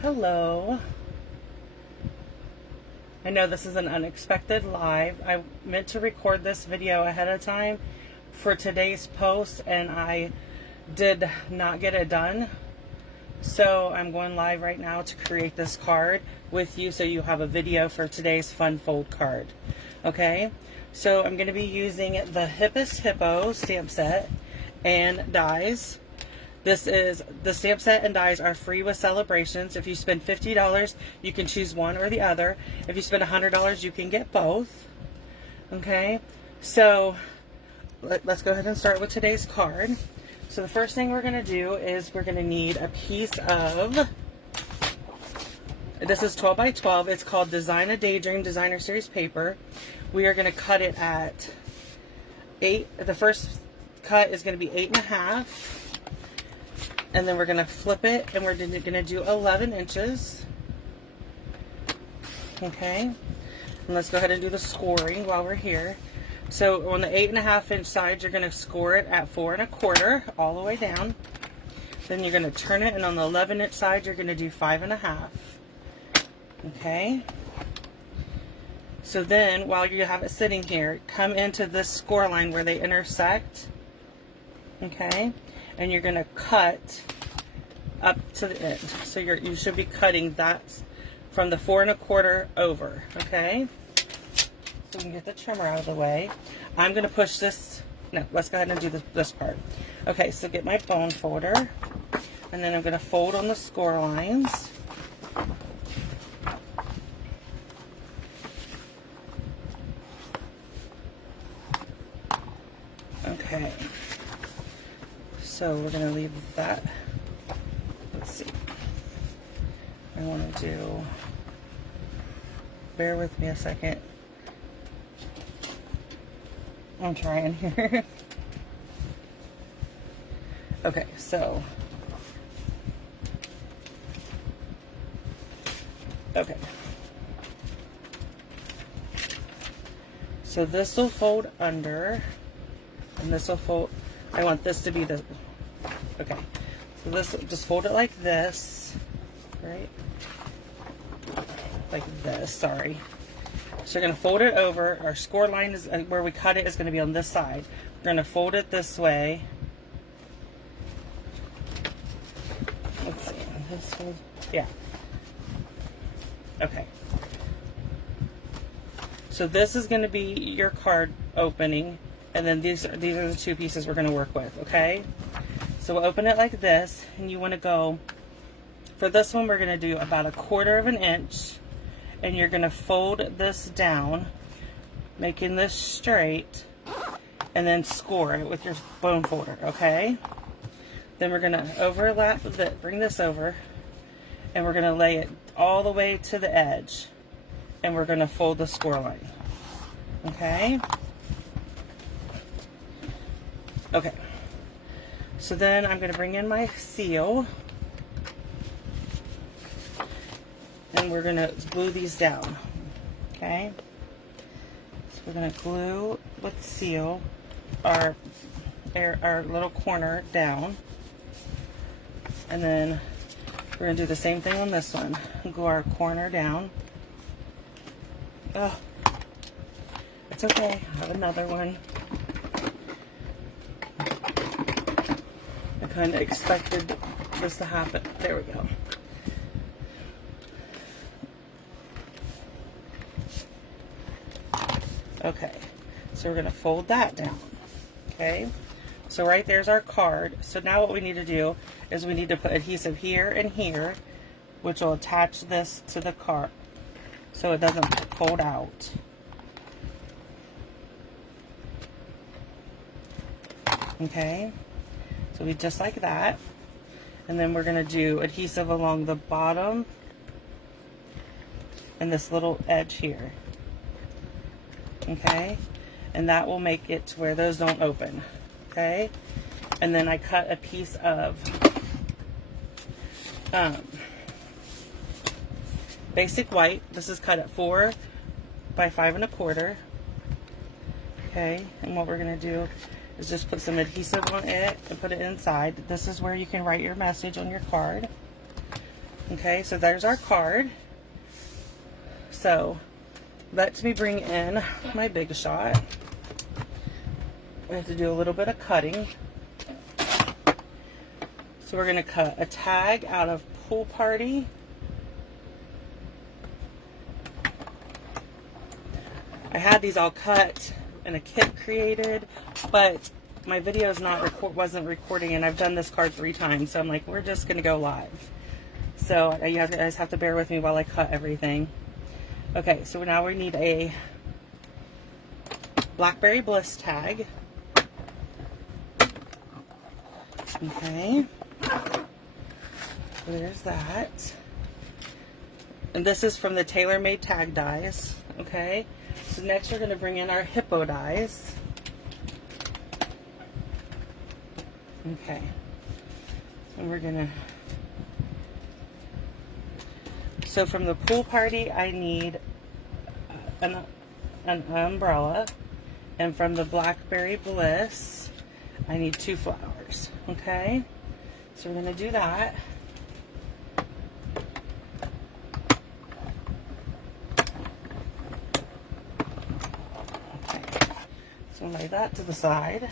Hello. I know this is an unexpected live. I meant to record this video ahead of time for today's post and I did not get it done. So I'm going live right now to create this card with you so you have a video for today's fun fold card. Okay, so I'm going to be using the Hippest Hippo stamp set and dies. This is the stamp set and dies are free with celebrations. If you spend $50, you can choose one or the other. If you spend $100, you can get both. Okay, so let's go ahead and start with today's card. So the first thing we're going to do is we're going to need a piece of, this is 12 by 12. It's called Design a Daydream Designer Series paper. We are going to cut it at 8. The first cut is going to be 8.5. And then we're going to flip it and we're going to do 11 inches. Okay. And let's go ahead and do the scoring while we're here. So on the 8.5 inch side, you're going to score it at 4 1/4 all the way down. Then you're going to turn it, and on the 11 inch side, you're going to do 5.5. Okay. So then while you have it sitting here, come into this score line where they intersect. Okay. And you're going to cut up to the end. So you should be cutting that from the 4 1/4 over. Okay. So we can get the trimmer out of the way. I'm going to push this. No, let's go ahead and do this part. Okay, so get my bone folder. And then I'm going to fold on the score lines. Okay. So we're going to leave that. Let's see. I want to do, bear with me a second. I'm trying here. Okay, so. Okay. So this will fold under, and this will fold. I want this to be the, okay. So this, just fold it like this, right? Like this, sorry. So you're going to fold it over. Our score line is where we cut it is going to be on this side. We're going to fold it this way. Let's see. This one, yeah. Okay. So this is going to be your card opening, and then these are the two pieces we're going to work with. Okay. So we'll open it like this, and you want to go. For this one, we're going to do about 1/4 inch. And you're going to fold this down, making this straight, and then score it with your bone folder, okay? Then we're going to overlap it, bring this over, and we're going to lay it all the way to the edge, and we're going to fold the score line, okay? Okay. So then I'm going to bring in my seal. And we're going to glue these down, okay? So we're going to glue with seal our little corner down. And then we're going to do the same thing on this one. Glue our corner down. Oh, it's okay. I have another one. I kind of expected this to happen. There we go. Okay, so we're going to fold that down, okay? So right there's our card. So now what we need to do is we need to put adhesive here and here, which will attach this to the card so it doesn't fold out. Okay, so we just like that. And then we're going to do adhesive along the bottom and this little edge here. Okay, and that will make it to where those don't open. Okay, and then I cut a piece of basic white. This is cut at 4 by 5 1/4. Okay, and what we're going to do is just put some adhesive on it and put it inside. This is where you can write your message on your card. Okay, so there's our card. So let me bring in my Big Shot. We have to do a little bit of cutting. So we're going to cut a tag out of Pool Party. I had these all cut in a kit created, but my video is wasn't recording, and I've done this card 3 times, so I'm like, we're just gonna go live. So you guys have to bear with me while I cut everything. Okay, so now we need a Blackberry Bliss tag. Okay, so there's that. And this is from the Tailor Made Tag Dies. Okay, so next we're going to bring in our Hippo dies. Okay, and we're going to, so from the Pool Party I need an umbrella, and from the Blackberry Bliss I need 2 flowers. Okay, so we're going to do that. So lay that to the side.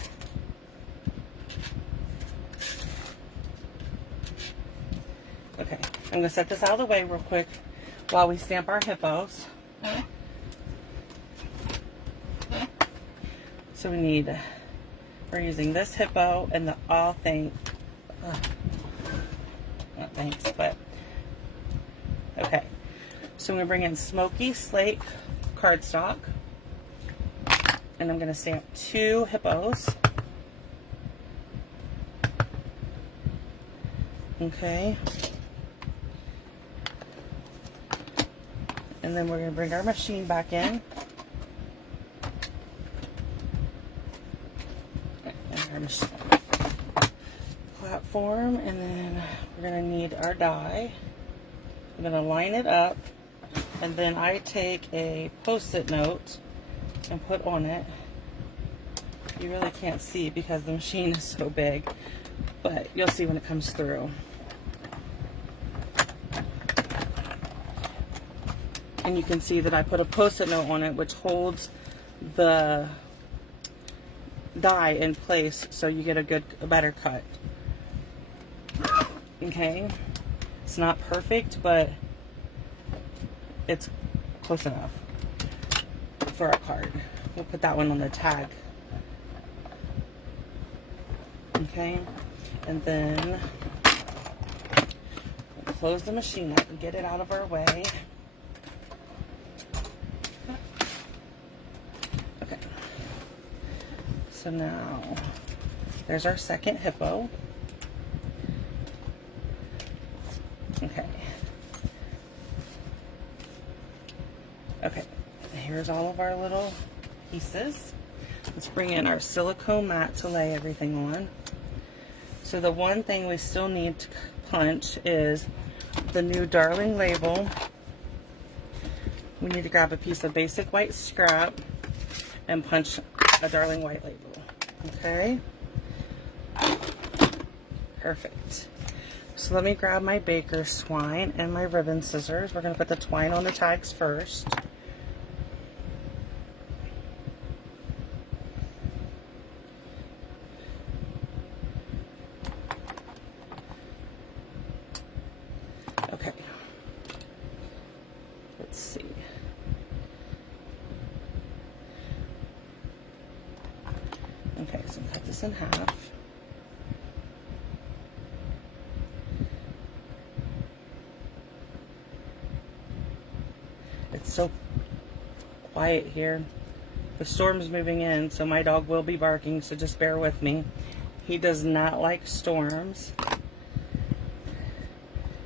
Okay, I'm going to set this out of the way real quick while we stamp our hippos. So we're using this hippo and the not thanks, but okay. So I'm going to bring in Smoky Slate cardstock. And I'm going to stamp 2 hippos. Okay. And then we're going to bring our machine back in. And our machine platform. And then we're going to need our die. I'm going to line it up. And then I take a Post-it note and put on it. You really can't see because the machine is so big, but you'll see when it comes through. And you can see that I put a Post-it note on it which holds the die in place so you get a better cut. Okay, it's not perfect, but it's close enough for our card. We'll put that one on the tag. Okay, and then we'll close the machine up and get it out of our way. Okay, so now there's our second hippo. Okay. Okay. Here's all of our little pieces. Let's bring in our silicone mat to lay everything on. So the one thing we still need to punch is the new Darling label. We need to grab a piece of basic white scrap and punch a Darling white label. Okay? Perfect. So let me grab my baker's twine and my ribbon scissors. We're going to put the twine on the tags first. Okay, let's see. Okay, so cut this in half. It's so quiet here. The storm's moving in, so my dog will be barking, so just bear with me. He does not like storms.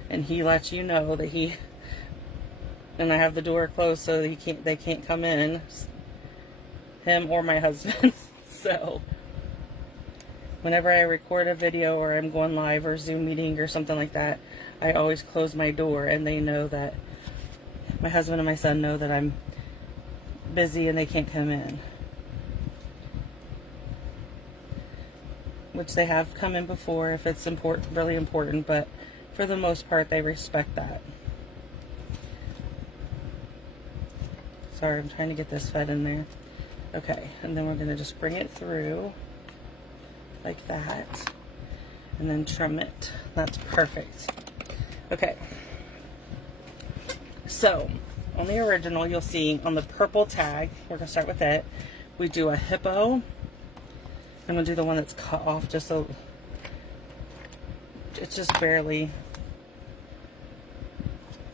And he lets you know that and I have the door closed so they can't come in, him or my husband. So whenever I record a video or I'm going live or Zoom meeting or something like that, I always close my door, and they know that my husband and my son know that I'm busy and they can't come in. Which they have come in before if it's really important, but for for the most part, they respect that. Sorry, I'm trying to get this fed in there. Okay, and then we're going to just bring it through like that, and then trim it. That's perfect. Okay, so on the original, you'll see on the purple tag, we're going to start with it, we do a hippo. I'm going to do the one that's cut off just so it's just barely,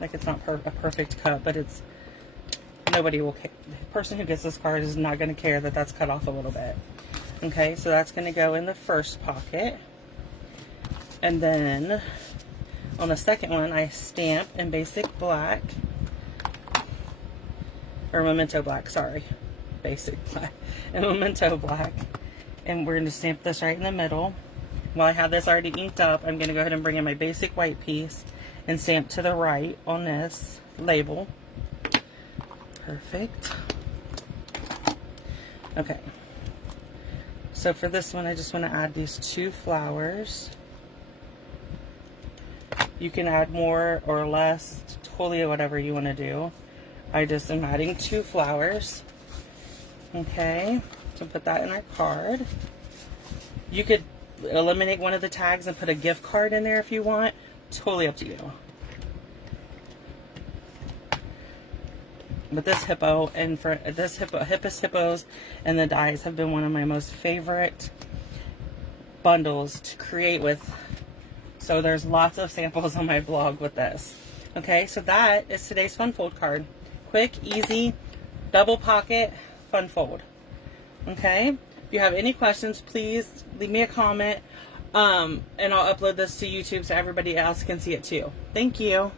like it's not a perfect cut, but it's, nobody will care. The person who gets this card is not going to care that that's cut off a little bit. Okay, so that's going to go in the first pocket. And then on the second one, I stamp in basic black, or memento black, sorry. Basic black and memento black. And we're going to stamp this right in the middle. While I have this already inked up, I'm going to go ahead and bring in my basic white piece and stamp to the right on this label. Perfect. Okay. So for this one, I just want to add these 2 flowers. You can add more or less, totally whatever you want to do. I just am adding 2 flowers. Okay, so put that in our card. You could eliminate one of the tags and put a gift card in there if you want. Totally up to you. But this hippo and for this hippos and the dies have been one of my most favorite bundles to create with. So there's lots of samples on my blog with this. Okay, so that is today's fun fold card. Quick, easy, double pocket, fun fold. Okay, if you have any questions, please leave me a comment, and I'll upload this to YouTube so everybody else can see it too. Thank you.